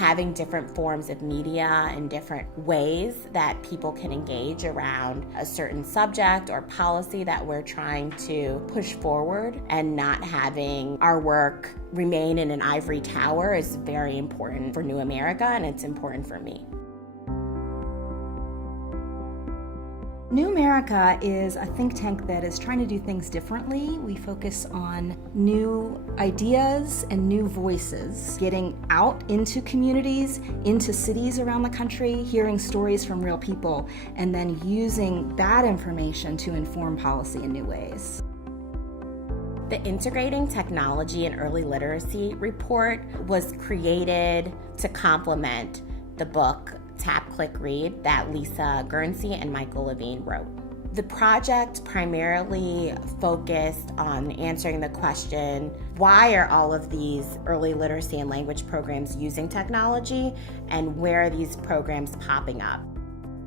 having different forms of media and different ways that people can engage around a certain subject or policy that we're trying to push forward, and not having our work remain in an ivory tower is very important for New America, and it's important for me. New America is a think tank that is trying to do things differently. We focus on new ideas and new voices, getting out into communities, into cities around the country, hearing stories from real people, and then using that information to inform policy in new ways. The Integrating Technology and Early Literacy report was created to complement the book Tap, Click, Read that Lisa Guernsey and Michael Levine wrote. The project primarily focused on answering the question, why are all of these early literacy and language programs using technology, and where are these programs popping up?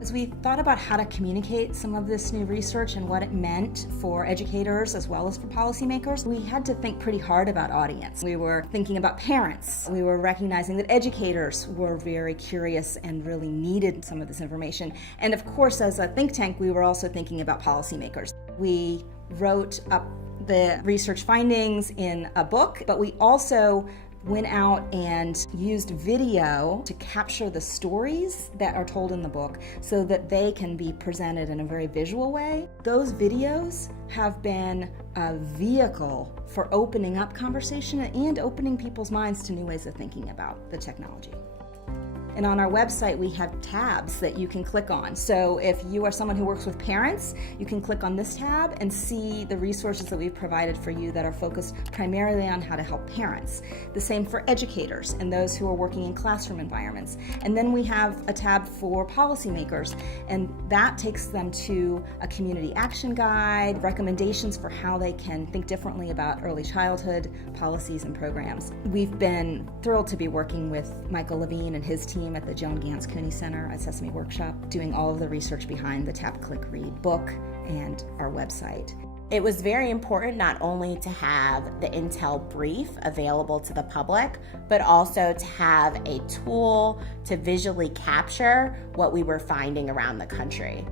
As we thought about how to communicate some of this new research and what it meant for educators as well as for policymakers, we had to think pretty hard about audience. We were thinking about parents. We were recognizing that educators were very curious and really needed some of this information. And of course, as a think tank, we were also thinking about policymakers. We wrote up the research findings in a book, but we also went out and used video to capture the stories that are told in the book so that they can be presented in a very visual way. Those videos have been a vehicle for opening up conversation and opening people's minds to new ways of thinking about the technology. And on our website, we have tabs that you can click on. So if you are someone who works with parents, you can click on this tab and see the resources that we've provided for you that are focused primarily on how to help parents. The same for educators and those who are working in classroom environments. And then we have a tab for policymakers, and that takes them to a community action guide, recommendations for how they can think differently about early childhood policies and programs. We've been thrilled to be working with Michael Levine and his team at the Joan Gans Cooney Center at Sesame Workshop, doing all of the research behind the Tap, Click, Read book and our website. It was very important not only to have the Intel brief available to the public, but also to have a tool to visually capture what we were finding around the country.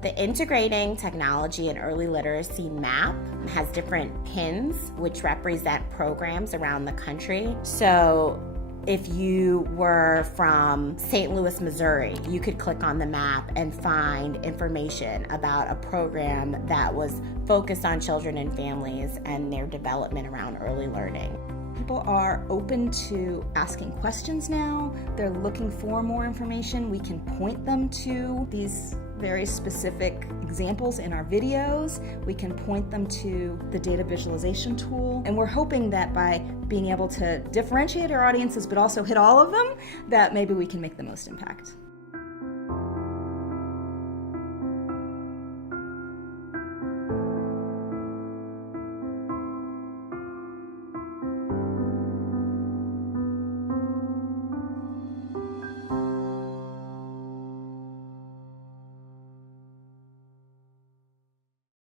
The Integrating Technology and Early Literacy map has different pins which represent programs around the country. So if you were from St. Louis, Missouri, you could click on the map and find information about a program that was focused on children and families and their development around early learning. People are open to asking questions now. They're looking for more information. We can point them to these very specific examples in our videos. We can point them to the data visualization tool. And we're hoping that by being able to differentiate our audiences but also hit all of them, that maybe we can make the most impact.